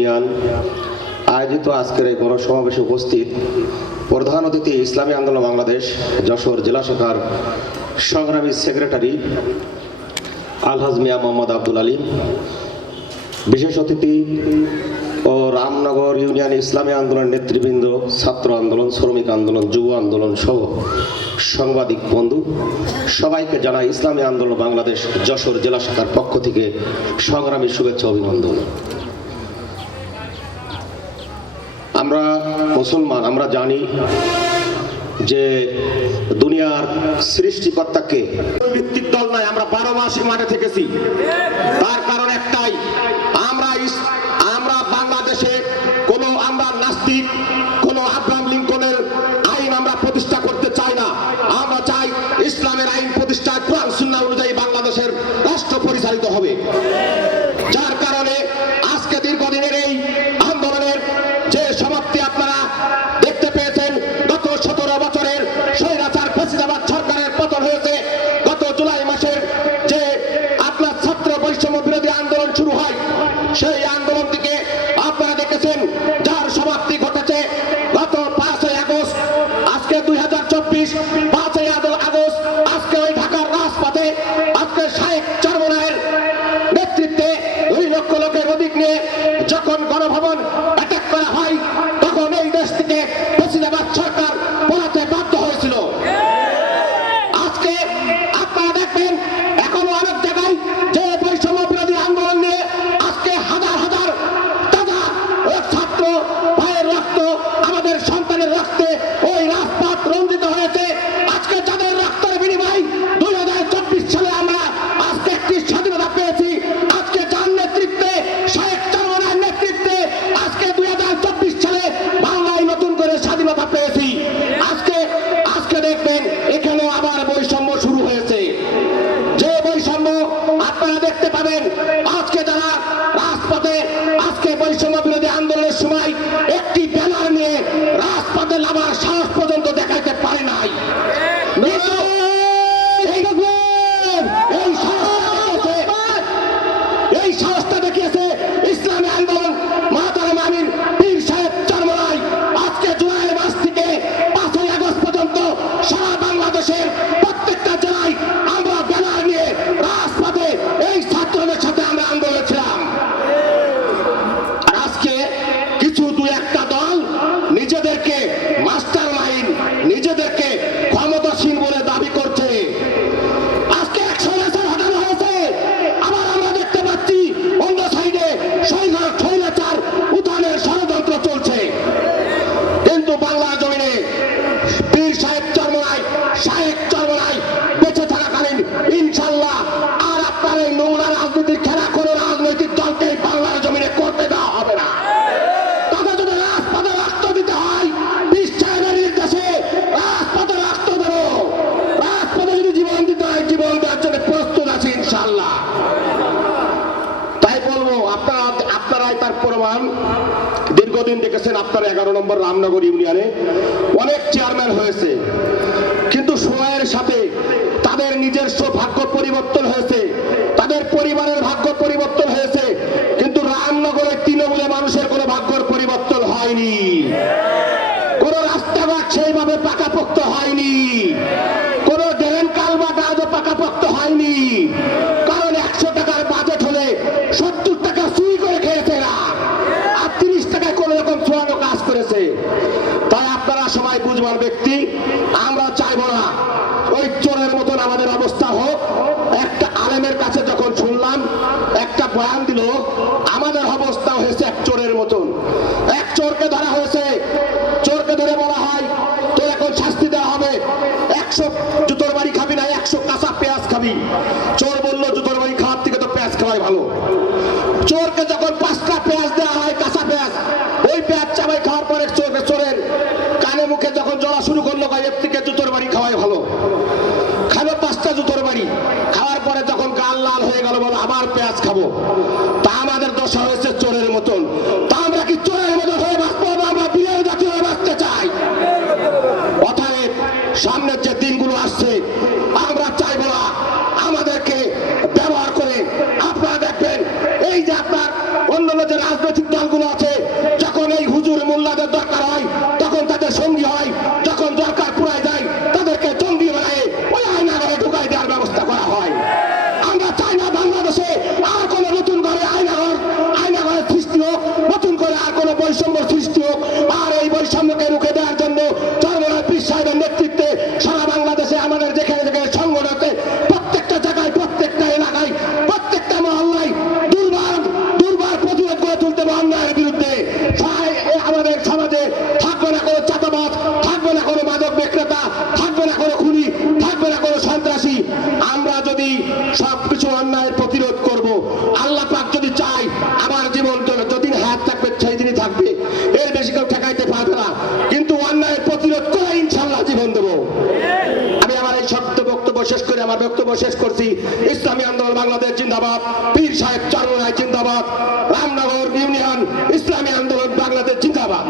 Union. আয়োজিত আজকের এই গণসমাবেশে উপস্থিত প্রধান অতিথি ইসলামী আন্দোলন বাংলাদেশ, যশোর জেলা শাখার সংগ্রামী সেক্রেটারি আলহাজ মিয়া মোহাম্মদ আব্দুল আলী, বিশেষ অতিথি ও রামনগর ইউনিয়ন ইসলামী আন্দোলন নেতৃবৃন্দ, ছাত্র আন্দোলন, শ্রমিক আন্দোলন, যুব আন্দোলন সহ সাংবাদিক বন্ধু, সবাইকে জানাই ইসলামী আন্দোলন বাংলাদেশ, যশোর জেলা শাখার পক্ষ থেকে সংগ্রামী শুভেচ্ছা অভিনন্দন। মুসলমান, আমরা জানি যে দুনিয়ার সৃষ্টিকর্তাকে ভিত্তিক দল নয় আমরা বারো মাস মাঠে থেকেছি। তার কারণ একটাই, আমরা আজকে দুই হাজার চব্বিশ, পাঁচই আগস্ট আজকে ওই ঢাকার রাজপথে, আজকে শাহেক চরমনায়ের নেতৃত্বে দুই লক্ষ লোকের অধিক নিয়ে যখন গণভবন অ্যাটাক করা হয় দীর্ঘদিন দেখেছেন আপনার এগারো নম্বর রামনগর ইউনিয়নে। অনেক চেয়ারম্যান হয়েছে। কিন্তু সময়ের সাথে তাদের নিজস্ব ভাগ্য পরিবর্তন হয়েছে। তাদের পরিবারের ভাগ্য পরিবর্তন হয়েছে। কিন্তু রামনগরের তৃণমূলে মানুষের কোনো ভাগ্যর পরিবর্তন হয়নি। কোন রাস্তাঘাট সেইভাবে পাকাপোক্ত হয়নি। আছে। তাই আপনারা সবাই বুঝবার ব্যক্তি, আমরা চাইব না। ওই চোরের মতন আমাদের অবস্থা হোক। একটা আলেমের কাছে যখন শুনলাম, একটা বয়ান দিল, আমাদের অবস্থা হয়েছে এক চোরের মতন। এক চোরকে ধরা হয়েছে। চোরকে ধরে বলা হয় তো এখন শাস্তি দেওয়া হবে। একশো জুতোর বাড়ি খাবি না, একশো কাঁচা পেঁয়াজ খাবি। চোর যখন জ্বলা শুরু করল গায়ের থেকে জুতোর বাড়ি খাওয়াই ভালো। খালো পাঁচটা জুতোর বাড়ি। খাওয়ার পরে যখন গাল লাল হয়ে গেল, বলো, আবার পেঁয়াজ খাব। তা আমাদের দশা হয়েছে চোরের মতন। তা আমরা কি চোরের মতন হয়ে বাঁচবো? আমরা বিয়ে বাঁচতে চাই? অতএব, সামনের যে দিনগুলো আসছে, আমরা চাইব না আমাদেরকে ব্যবহার করে আপনারা দেখবেন, এই যে আপনার অন্যান্য যে আমাদের সমাজে থাকবে না কোনো সর্বশেষ করছি। ইসলামী আন্দোলন বাংলাদেশ জিন্দাবাদ। পীর সাহেব চারুলায় জিন্দাবাদ। রামনগর ইউনিয়ন ইসলামী আন্দোলন বাংলাদেশ জিন্দাবাদ।